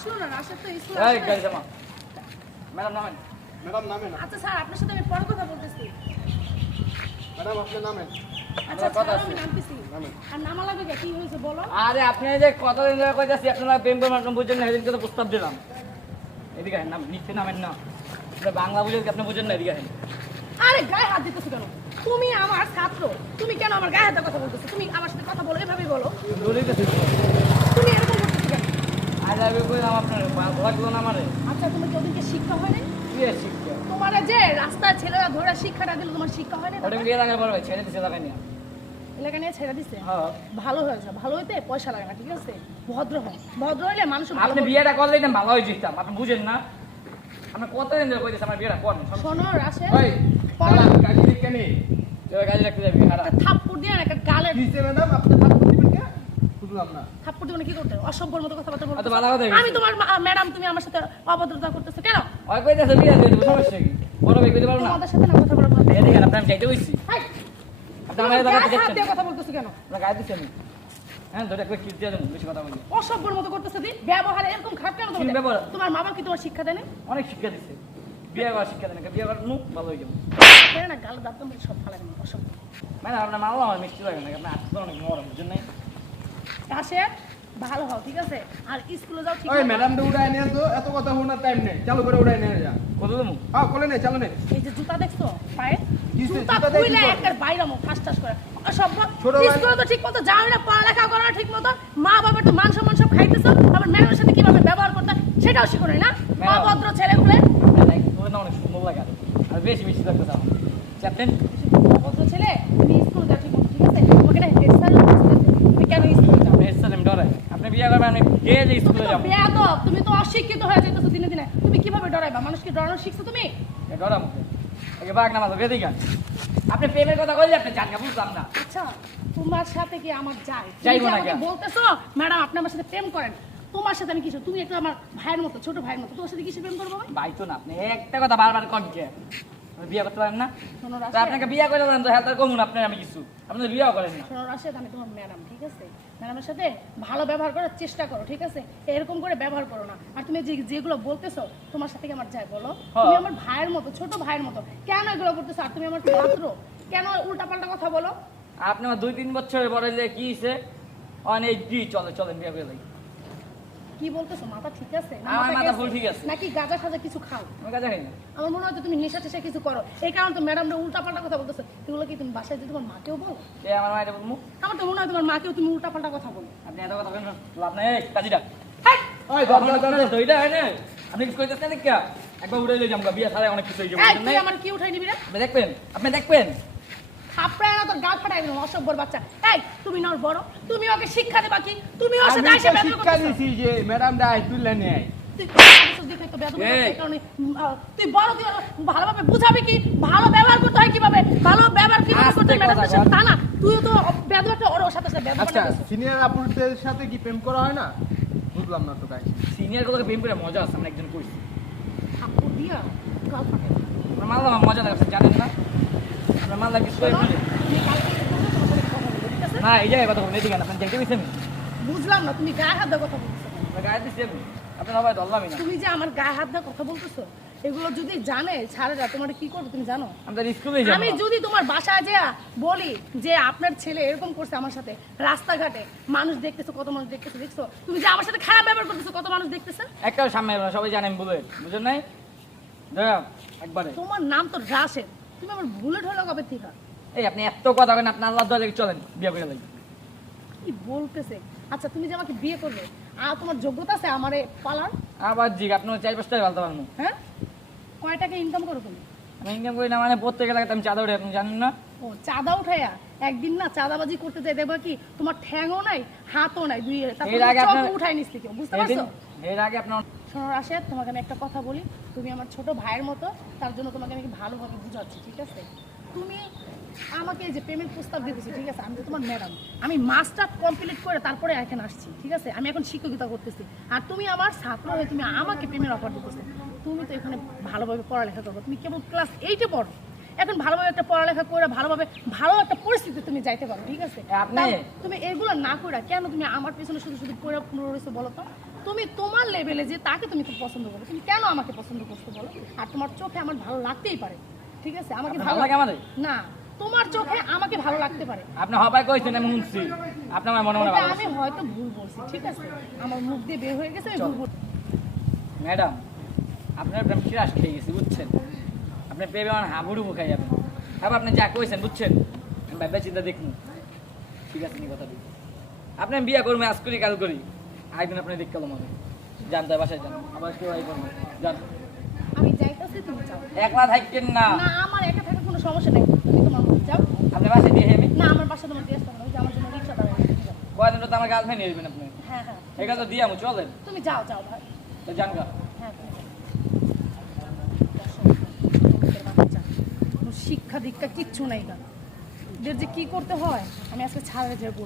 আসলো না, রাশেদ তো স্কুল এই আসবে। গাড়ি থামা। ম্যাডাম নামেন। ম্যাডাম নামেন। আচ্ছা স্যার, আপনার সাথে আমি পরে কথা বলতেছি। ম্যাডাম আপনি নামেন। আচ্ছা কথা স্যার, আছে। আমি নামতেছি। নামেন। আর নামা লাগবে কি হয়েছে বলো? আরে আপনি যে কতদিন ধরে কইতাছি আপনারা প্রেম করবেন আপনি বুঝছেন না, সেদিনকে তো প্রস্তাব দিলাম। এদিকে আসেন, নাম নিচে নামেন না। আপনি বাংলা বুঝেন কি আপনি বুঝেন না, এদিকে আসেন। আরে গায়ে হাত দিতেছো কেন? তুমি আমার ছাত্র, তুমি কেন আমার গায়ে হাতে কথা বলতেছো? তুমি আমার সাথে কথা বলো, এভাবেই বলো। দৌড়ে গেছে। তুমি এরকম করতেছো কেন? আজ আমি কইলাম আপনার ভালো লাগলো না আমারে। আচ্ছা, তুমি কি ওদিনকে শিক্ষা হয় নাই? কি এর শিক্ষা? তোমার যে রাস্তায় ছেলেরা ধরে শিক্ষাটা দিল, তোমার শিক্ষা হয় না? ওটা কি এলাকায় বড় ভাই ছেড়ে দিছে লাগাই নিয়ে। এলাকা নিয়ে ছেড়ে দিছে। হ্যাঁ। ভালো হয়েছে, ভালো হইতে পয়সা লাগে না, ঠিক আছে? ভদ্র হন, ভদ্র হইলে মানুষ ভালো আপনি বলবে। বিয়েটা করলেই না ভালো হয়ে যেতাম, আপনি বুঝেন না। আপনি কতদিন ধরে কইতেছেন আমার বিয়েটা করেন। শোনো রাশেদ, ওই পরে গাড়ি দিকে নে। এবার গাড়ি রাখতে যাবি হারা। একটা থাপ্পড় দিয়ে না, একটা গালে কিসে ম্যাডাম আপনি থাপ্পড় দিবেন কে? বুঝলাম না। থাপ্পড় দিবেন কি করতে? অসভ্যর মতো কথাবার্তা এত বলতেছো। ভালো কথা কইছো। আমি তোমার ম্যাডাম, তুমি আমার সাথে অভদ্রতা করতেছো কেন? ওই কইতেছে বিয়ে দিয়ে দেব, সমস্যা কি? বড় ভাই কইতে পারো না। তোমাদের সাথে না কথা বলবো না। এদিকে আপনি আমি যাইতে কইছি। হাই, আপনি তুমি আমার গায়ে দাঁড়াতে হাত যাচ্ছেন। দিয়ে কথা বলতেছো কেন? আপনার গায়ে দিচ্ছেন। হ্যাঁ ধরে একবার কিস দিয়ে দেবো, বেশি কথা বলি। অসভ্যর মতো করতেছো দি, ব্যবহার এরকম খারাপ কেন কি তোমাদের? ব্যবহার? তোমার মা বাবা কি তোমার শিক্ষা দেয় না? অনেক শিক্ষা দিচ্ছে। বিয়ে করার শিক্ষা দেন, বিয়ে করার মুখ ভালো হয়ে যাবো। কেন না গাল দাঁত তুমি সব ফালাবে না, অসভ্য। মানে আপনার মামলা আমার মিষ্টি লাগে না, আপনার আজকে অনেক মরম বুঝছেন নাই। আসে ভালো হও, ঠিক আছে? আর স্কুলে যাও, ঠিক ওই আছে? ম্যাডাম তো উড়াই নিয়ে তো এত কথা শোনার টাইম নেই। চালু করে উড়াই নিয়ে যা। কত দেবো? হ্যাঁ কোলে নে, চালু নে। এই যে জুতা দেখছো পায়ে, কি জুতা জুতা দিয়ে কি খুইলে করবে? একটা বাইরে মো ঠাস ঠাস করে সব ছোট ভাই- স্কুলে তো ঠিক মতো যাও না, পড়ালেখা করো না ঠিক মতো, মা বাবা তো মান সম্মান সব খাইতেছো, আবার ম্যাডামের সাথে কিভাবে ব্যবহার করতে হয় সেটাও শিখো না, না? ম্যাডাম। অভদ্র ছেলেগুলো, তোর না অনেক সুন্দর লাগে আরো। আর বেশি বেশি লাগতে চাও ক্যাপ্টেন। অভদ্র ছেলে, তুমি স্কুলে যাও ঠিক মতো, ঠিক আছে? তোমাকে না হেড স্যার তুমি কেন স্কুলে যাও? আমি ডরাই। আপনি বিয়ে করবেন আমি গিয়ে যে স্কুলে যাবো। বেয়াদব, তুমি তো অশিক্ষিত হয়ে যাইতেছো দিনে দিনে। তুমি কিভাবে ডরাইবা? মানুষকে ডরানো শিখছো তুমি? ডরাম ওকে বাঘ নামাজ ওকে দিকে। আপনি প্রেমের কথা কইলে আপনি জানগা বুঝলাম না। আচ্ছা, তোমার সাথে কি আমার যায়? যাইবো তুমি না কি আমাকে কেন? বলতেছো ম্যাডাম আপনি আমার সাথে প্রেম করেন? তোমার সাথে আমি কিছু, তুমি একটা আমার ভাইয়ের মতো, ছোট ভাইয়ের মতো, তোমার সাথে কিসে প্রেম করবো আমি? ভাই তো না, আপনি একটা কথা বারবার কনকে বিয়ে করতে পারেন না। শোনো তো রাশেদ, আপনাকে বিয়ে করে দেন তো হ্যাঁ তার কমুন আপনার আমি কিছু, আপনি তো বিয়েও করেন না। শোনো রাশেদ, আমি তোমার ম্যাডাম, ঠিক আছে? ম্যাডামের সাথে ভালো ব্যবহার করার চেষ্টা করো, ঠিক আছে? এরকম করে ব্যবহার করো না। আর তুমি যেগুলো বলতেছো তোমার সাথে কি আমার যায় বলো? হ্যাঁ। তুমি আমার ভাইয়ের মতো, ছোট ভাইয়ের মতো, কেন এগুলো করতেছো? আর তুমি আমার ছাত্র, কেন উল্টাপাল্টা কথা বলো? আপনি আমার 2-3 বছরের পরে যে কি হইছে অনেক কি চলে চলেন বিয়ে করে যাই। কি বলতেছো? মাথা ঠিক আছে? না আমার মাথা গেছে? ফুল ঠিক আছে। নাকি গাঁজা সাজা কিছু খাও? আমি কাজে খাই না। আমার মনে হয় যে তুমি নেশা টেশা কিছু করো, এই কারণে তো ম্যাডামরা উল্টাপাল্টা কথা বলতেছো। এগুলো কি তুমি বাসায় যে তোমার মাকেও বলো? এ আমার মায়ের বলবো আমার তো মনে হয় তোমার মাকেও তুমি উল্টাপাল্টা কথা বলো। আপনি এত কথা কেন লাভ নাই। এই কাজীটা হেই! ওই ধর ধর ধর। তো এটা হয় না, আপনি কিছু কইতেছেন নাকি? একবার উড়ে লই যাম বিয়ে ছাড়াই অনেক কিছু হয়ে যাবে এই, বুঝছেন তুই নাই? আমার কি উঠাই নিবি রে? আপনি দেখবেন থাপড়ায় না তোর গাল ফাটাই দিলাম, অসভ্যর বাচ্চা। এই, তুমি না ওর বড়, তুমি ওকে শিক্ষা দেবা কি? তুমি ওর আমি সাথে তো আইসা বেদবি শিক্ষা করতেছো। দিছি যে ম্যাডাম ডাই তুললে নেয়। তুই করতেছিস দেখে তো বেদবি করছিস, এই। এই কারণে, তুই বড়, তুই ওর ভালোভাবে বুঝাবি কি? ভালো ব্যবহার করতে হয় কিভাবে? ভালো ব্যবহার কিভাবে আস্তে করতে হয় ম্যাডামদের কথা সাথে? বল। তা না, তুইও তো বেদবি একটা ওর সাথে সাথে বেদবি আচ্ছা করছিস। সিনিয়র আপুদের সাথে কি প্রেম করা হয় না? বুঝলাম না তো গাই। সিনিয়র গুলোকে প্রেম করে মজা আছে, আমরা একজন কইছি। থাপ্পড় দিয়া গাল ফাটাই দিলাম। আমরা মানলাম মজা লাগছে জানেন না, আমরা মানলাম কিছু করে ফেলি। তুমি কালকে তোমার সাথে কথা বলবো, ঠিক আছে? না এই জায়গায় কথা বলুন, এদিকে আপনি দেখতে পেয়েছেন বুঝলাম না, তুমি গায়ে হাত দিয়ে কথা বলতেছো। আমরা গায়ে দিচ্ছি আমি, আপনার সবাই ধরলামই না। তুমি যে আমার গায়ে হাত দিয়ে কথা বলতেছো, এগুলো যদি জানে ছাড়েরা তোমার কি করবে তুমি জানো? আমরা স্কুলেই যাবো আমি যদি তোমার বাসায় যে বলি যে আপনার ছেলে এরকম করছে আমার সাথে, রাস্তাঘাটে মানুষ দেখতেছে, কত মানুষ দেখতেছে, দেখছো? তুমি যে আমার সাথে খারাপ ব্যবহার করতেছো, কত মানুষ দেখতেছে? একটা সামনে এলো না, সবাই জানেন বলে বুঝেন নাই। দাঁড়া একবারে তোমার নাম তো রাশেদ, তুমি আমার বুলেট হলো কবে থেকে? এই আপনি এত কথা কেন, আপনি আল্লাহ দোয়া চলেন বিয়ে করে লাগবে। কি বলতেছে? আচ্ছা, তুমি যে আমাকে বিয়ে করবে, আর তোমার যোগ্যতা আছে আমারে পালার? আবার জিগ আপনার 4-5টাই বলতে পারবো। হ্যাঁ, কয় টাকা ইনকাম করো তুমি? আমি ইনকাম করি না মানে প্রত্যেক এলাকাতে আমি চাঁদা উঠে, আপনি জানেন না। ও, চাঁদা উঠাইয়া একদিন না চাঁদাবাজি করতে যাই, দেখবা কি তোমার ঠ্যাংও নাই, হাতও নাই, দুই এর আগে তারপর আপনার- উঠাই নিস কেউ, বুঝতে এদিন পারছো? এর আগে আপনার শোনো রাশেদ, তোমাকে আমি একটা কথা বলি, তুমি আমার ছোট ভাইয়ের মতো, তার জন্য তোমাকে আমি ভালোভাবে বুঝাচ্ছি, ঠিক আছে? তুমি আমাকে এই যে প্রেমের প্রস্তাব দিতেছি, ঠিক আছে? আমি তো তোমার ম্যাডাম, আমি মাস্টার কমপ্লিট করে তারপরে এখানে আসছি, ঠিক আছে? আমি এখন শিক্ষকতা করতেছি, আর তুমি আমার ছাত্র হয়ে তুমি আমাকে প্রেমের অফার দিতেছো। তুমি তো এখানে ভালোভাবে পড়ালেখা করবো, তুমি কেবল ক্লাস 8-এ পড়ো, এখন ভালোভাবে একটা পড়ালেখা করে ভালোভাবে ভালো একটা পরিস্থিতি তুমি যাইতে পারো, ঠিক আছে? আপনি- তাহলে তুমি এগুলো না করে কেন তুমি আমার পেছনে শুধু শুধু পড়ে রয়েছো বলো তো? তুমি তোমার লেভেলে যে তাকে তুমি খুব পছন্দ করো, তুমি কেন আমাকে পছন্দ করছো বলো? আর তোমার চোখে আমার ভালো লাগতেই পারে, ঠিক আছে? আমাকে আপনার ভালো ভালো লাগে আমাদের? না, তোমার চোখে আমাকে ভালো লাগতে পারে। আপনি হবাই কইছেন আমি শুনছি, আপনি আমার মনে মনে ওটা ভালো আমি হয়তো ভুল বলছি, ঠিক আছে? আমার মুখ দিয়ে বের হয়ে গেছে, আমি ভুল বলছি। ম্যাডাম, আপনার প্রেম ক্রাশ খেয়ে গেছি বুঝছেন, আপনি প্রেমে আমার হাবুডু খাই যাবেন। আবার আপনি যা কইছেন বুঝছেন, আমি ভাববে চিন্তা দেখুন, ঠিক আছে নি কথা দিই। আপনি বিয়ে করবেন আজ করি কাল করি, একদিন আপনি দেখ কালো হবে, যান তাই বাসায় যান, আবার কেউ আই করবেন, যান। আমি যাইতাছি, তুমি যাও। একলা থাকেন না, না, আমার একা থাকার কোনো সমস্যা নেই, তুমি তোমার মতো যাও। আপনি বাসায় দিয়ে হেমি না, আমার বাসা তোমার দিয়ে আসতে হবে না, ওই যে আমার জন্য রিক্সা দাঁড়ায় আছে, যাও। কয়দিন তো আমার গাছ নিয়ে আসবেন আপনি, হ্যাঁ হ্যাঁ, এখানে তো দিয়ে আমি চলেন, তুমি যাও যাও ভাই। তো যান গা। হ্যাঁ, তুমি যাও। লোকের বাচ্চা, কোনো শিক্ষা দীক্ষা কিচ্ছু নাই, এদের যে কি করতে হয় আমি আজকে ছাড়ে যাবো।